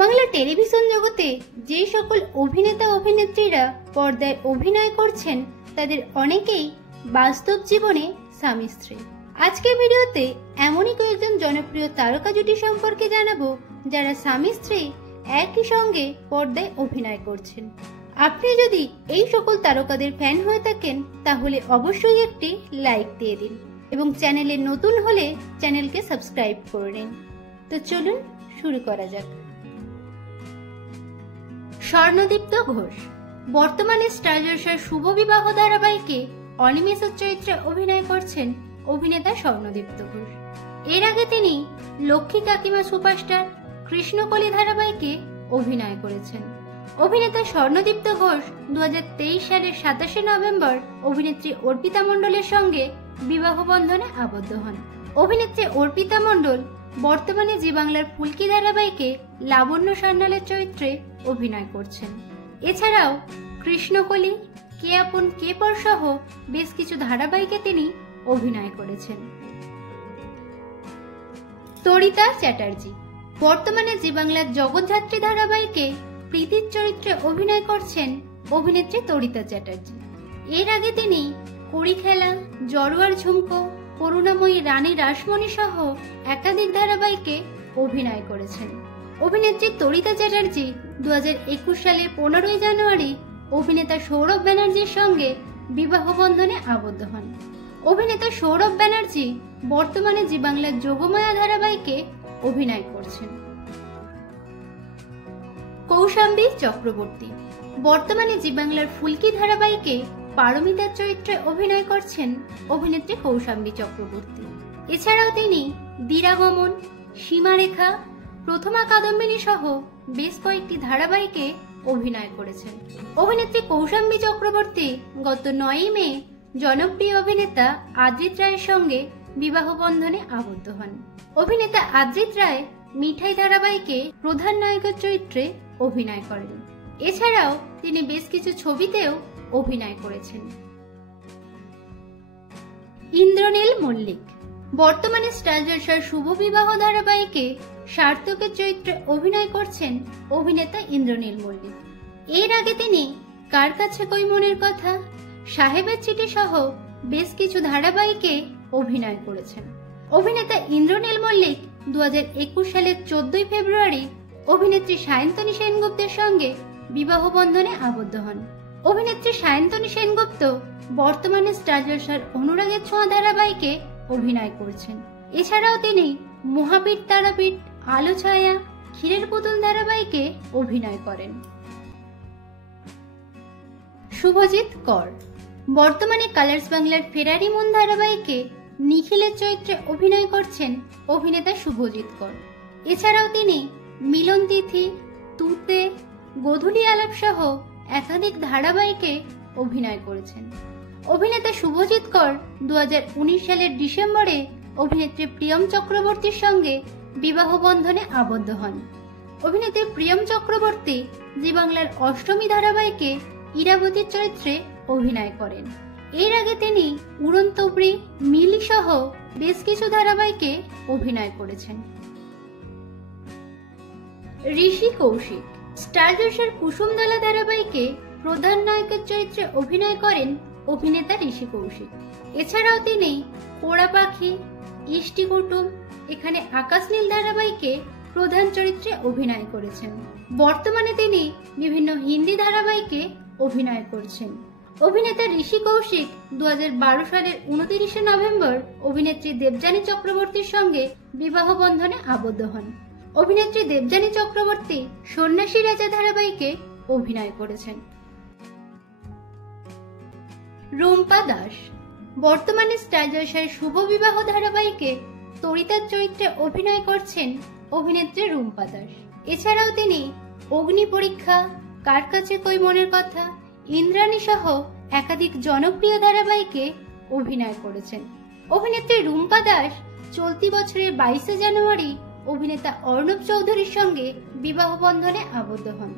Bangla television জগতে যে সকল অভিনেতা অভিনেত্রীরা পর্দায় অভিনয় করছেন তাদের অনেকেই বাস্তব জীবনে স্বামী স্ত্রী। আজকের ভিডিওতে এমনই কয়েকজন জনপ্রিয় তারকা জুটি সম্পর্কে জানাবো যারা স্বামী স্ত্রী একই সঙ্গে পর্দায় অভিনয় করছেন। আপনি যদি এই সকল তারকাদের ফ্যান হয়ে থাকেন তাহলে অবশ্যই একটি লাইক দিয়ে দিন এবং চ্যানেলে নতুন হলে চ্যানেলকে সাবস্ক্রাইব করে নিন। তো চলুন শুরু করা যাক। স্বর্ণদীপ্ত ঘোষ বর্তমানে স্টার জলসার শুভ বিবাহ ধারাবাহিকে অনিমেষের চরিত্রে অভিনয় করছেন অভিনেতা স্বর্ণদীপ্ত ঘোষ। এর আগে তিনি লক্ষ্মী কাকিমা সুপারস্টার, কৃষ্ণকলি ধারাবাহিকে অভিনয় করেছেন। অভিনেতা স্বর্ণদীপ্ত ঘোষ 2023 সালের 27 নভেম্বর অভিনেত্রী অর্পিতা মণ্ডলের সঙ্গে বিবাহ বন্ধনে আবদ্ধ হন। অভিনেত্রী অর্পিতা মণ্ডল বর্তমানে জি বাংলার ফুলকি ধারাবাহিকে লাবণ্য সান্যালের চরিত্রে অভিনয় করছেন। এছাড়াও কৃষ্ণকলি, কে আপন কে পর সহ বেশ কিছু ধারাবাহিকে তিনি অভিনয় করেছেন। তরিতা চ্যাটার্জি বর্তমানে জি বাংলার জগৎধাত্রী ধারাবাহিকে প্রীতির চরিত্রে অভিনয় করছেন অভিনেত্রী তরিতা চ্যাটার্জি। এর আগে তিনি কড়ি খেলা, জড়োয়ার ঝুমকো, করুণাময়ী রানী রাসমণি সহ একাধিক ধারাবাহিকে অভিনয় করেছেন। অভিনেত্রী তরিতা চ্যাটার্জি 2021 সালের 15 জানুয়ারি অভিনেতা সৌরভ ব্যানার্জির সঙ্গে বিবাহ বন্ধনে আবদ্ধ হন। অভিনেতা সৌরভ ব্যানার্জি বর্তমানে জি বাংলার যোগমায়া ধারাবাহিকে অভিনয় করছেন। কৌশাম্বী চক্রবর্তী বর্তমানে জি বাংলার ফুলকি ধারাবাহিকে পারমিতার চরিত্রে অভিনয় করছেন অভিনেত্রী কৌশাম্বী চক্রবর্তী। এছাড়াও তিনি দীরাগমন, সীমারেখা, প্রথমা কাদম্বিনী সহ বেশ কয়েকটি ধারাবাহিকে অভিনয় করেছেন। অভিনেত্রী কৌশাম্বী চক্রবর্তী গত 9 মে জনপ্রিয় অভিনেতা আদ্রিত রায়ের সঙ্গে বিবাহ বন্ধনে আবদ্ধ হন। অভিনেতা আদ্রিত রায় মিঠাই ধারাবাহিকে প্রধান নায়কের চরিত্রে অভিনয় করেন। এছাড়াও তিনি বেশ কিছু ছবিতেও অভিনয় করেছেন। ইন্দ্রনীল মল্লিক বর্তমানে স্টার জলসার শুভ বিবাহ ধারাবাহিকে সার্থকের চরিত্রে অভিনয় করছেন অভিনেতা ইন্দ্রনীল মল্লিক। এর আগে তিনি কার কাছে কই মনের কথা, সাহেবের চিঠি সহ বেশ কিছু ধারাবাহিকে অভিনয় করেছেন। অভিনেতা ইন্দ্রনীল মল্লিক 2021 সালের 14 ফেব্রুয়ারি অভিনেত্রী সায়ন্তনী সেনগুপ্তের সঙ্গে বিবাহ বন্ধনে আবদ্ধ হন। অভিনেত্রী সায়ন্তনী সেনগুপ্ত বর্তমানে স্টার জলসার অনুরাগের ছোঁয়া ধারাবাহিকে অভিনয় করছেন। এছাড়াও তিনি মহাবীর তারাপীঠ, আলো ছায়া, ক্ষীরের পুতুল ধারাবাহিকে অভিনয় করেন। শুভজিৎ কর বর্তমানে কালার্স বাংলার ফেরারি মন ধারাবাহিকে নিখিলের চরিত্রে অভিনয় করছেন অভিনেতা শুভজিৎ কর। এছাড়াও তিনি মিলন তিথি, তুতে, গোধূলি আলাপ সহ একাধিক ধারাবাহিকে অভিনয় করেছেন। অভিনেতা শুভজিৎ কর 2019 সালের ডিসেম্বরে অভিনেত্রী প্রিয়ম চক্রবর্তীর সঙ্গে বিবাহ বন্ধনে আবদ্ধ হন। অভিনেত্রী প্রিয়ম চক্রবর্তী জি বাংলার অষ্টমী ধারাবাহিকে ইরাবতীর চরিত্রে অভিনয় করেন। এর আগে তিনি উড়ন্তবৃ, মিলি সহ বেশ কিছু ধারাবাহিকে অভিনয় করেছেন। ঋষি কৌশিক স্টার জলসার কুসুমদলা ধারাবাহিকে প্রধান নায়কের চরিত্রে অভিনয় করেন অভিনেতা ঋষি কৌশিক। এছাড়াও তিনি পোড়া পাখি, ইষ্টি কুটুম, এখানে আকাশ নীল ধারাবাহিকে প্রধান চরিত্রে অভিনয় করেছেন। বর্তমানে তিনি বিভিন্ন হিন্দি ধারাবাহিকে অভিনয় করছেন। অভিনেতা ঋষি কৌশিক 2012 সালের 29 নভেম্বর অভিনেত্রী দেবযানী চক্রবর্তীর সঙ্গে বিবাহ বন্ধনে আবদ্ধ হন। অভিনেত্রী দেবযানী চক্রবর্তী সন্ন্যাসী রাজা ধারাবাহিকে অভিনয় করেছেন। রুম্পা দাস বর্তমানে স্টার জলসার শুভ বিবাহ ধারাবাহিকে তরিতার চরিত্রে অভিনয় করছেন অভিনেত্রী রুম্পা দাস। এছাড়াও তিনি অগ্নি পরীক্ষা, কার কাছে কই মনের কথা, ইন্দ্রাণী সহ একাধিক জনপ্রিয় ধারাবাহিকে অভিনয় করেছেন। অভিনেত্রী রুম্পা দাস চলতি বছরের 22 জানুয়ারি অভিনেতা অর্ণব চৌধুরীর সঙ্গে বিবাহ বন্ধনে আবদ্ধ হন।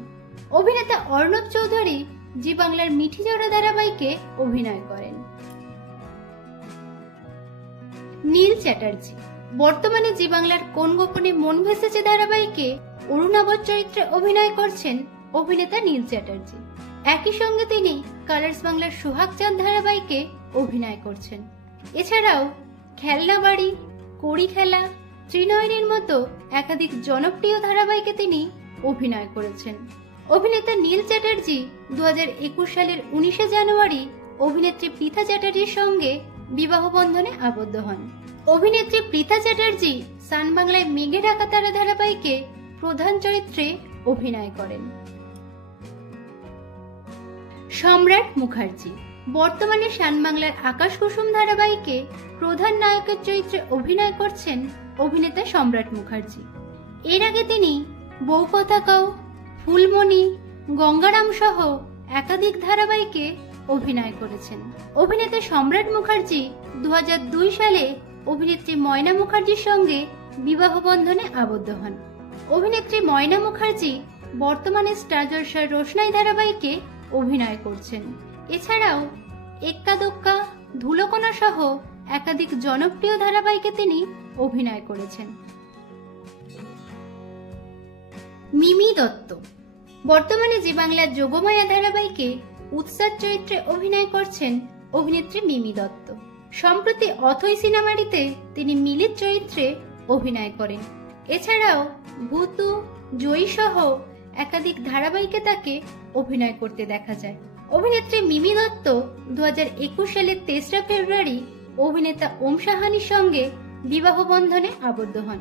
অভিনেতা অর্ণব চৌধুরী জি বাংলার মিঠি জোড়া ধারাবাহিকে অভিনয় করেন। নীল চ্যাটার্জি বর্তমানে জি বাংলার কোন গোপনে মন ভেসেছে ধারাবাহিকে অরুণাবর চরিত্রে অভিনয় করছেন অভিনেতা নীল চ্যাটার্জি। একই সঙ্গে তিনি কালার্স বাংলার সোহাগ চাঁদ ধারাবাহিকে অভিনয় করছেন। এছাড়াও খেলনা বাড়ি, কড়ি খেলা, ত্রিনয়নীর মতো একাধিক জনপ্রিয় ধারাবাহিকে তিনি অভিনয় করেছেন। অভিনেতা নীল চ্যাটার্জি 2021 সালের 19শে জানুয়ারি অভিনেত্রী পৃথা চ্যাটার্জির সঙ্গে বিবাহ বন্ধনে আবদ্ধ হন। অভিনেত্রী পৃথা চ্যাটার্জি সান বাংলায় মেঘে ঢাকা তারা ধারাবাহিকে প্রধান চরিত্রে অভিনয় করেন। সম্রাট মুখার্জি বর্তমানে সান বাংলার আকাশ কুসুম ধারাবাহিকে প্রধান নায়কের চরিত্রে অভিনয় করছেন অভিনেতা সম্রাট মুখার্জি। এর আগে তিনি বউ কথা কও, ফুলমণি, গঙ্গারাম সহ একাধিক ধারাবাহিকে অভিনয় করেছেন। অভিনেতা সম্রাট মুখার্জি 2002 সালে অভিনেত্রী ময়না মুখার্জির সঙ্গে বিবাহ বন্ধনে আবদ্ধ হন। অভিনেত্রী ময়না মুখার্জি বর্তমানে স্টার জলসার রোশনাই ধারাবাহিকে অভিনয় করছেন। এছাড়াও এক্কা দোক্কা, ধুলোকণা সহ একাধিক জনপ্রিয় ধারাবাহিকে তিনি অভিনয় করেছেন। মিমি দত্ত বর্তমানে জি বাংলার যোগমায়া ধারাবাহিকে উৎসার চরিত্রে অভিনয় করছেন অভিনেত্রী মিমি দত্ত। সম্প্রতি অথৈ সিনেমাটিতে তিনি মিলির চরিত্রে অভিনয় করেন। এছাড়াও ভূতু, জয়ী সহ একাধিক ধারাবাহিকে তাকে অভিনয় করতে দেখা যায়। অভিনেত্রী মিমি দত্ত 2021 সালের 3রা ফেব্রুয়ারি অভিনেতা ওম সাহানির সঙ্গে বিবাহ বন্ধনে আবদ্ধ হন।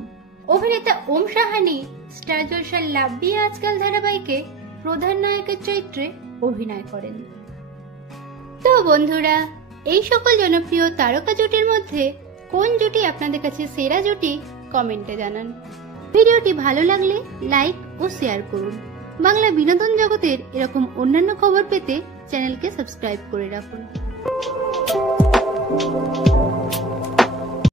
অভিনেতা ওম সাহানি স্টার জলসার লাভ বিয়ে আজকাল ধারাবাহিকে প্রধান নায়কের চরিত্রে অভিনয় করেন। তো বন্ধুরা, এই সকল জনপ্রিয় তারকা জুটির মধ্যে কোন জুটি আপনাদের কাছে সেরা জুটি কমেন্টে জানান। ভিডিওটি ভালো লাগলে লাইক ও শেয়ার করুন। বাংলা বিনোদন জগতের এরকম অন্যান্য খবর পেতে চ্যানেলকে সাবস্ক্রাইব করে রাখুন।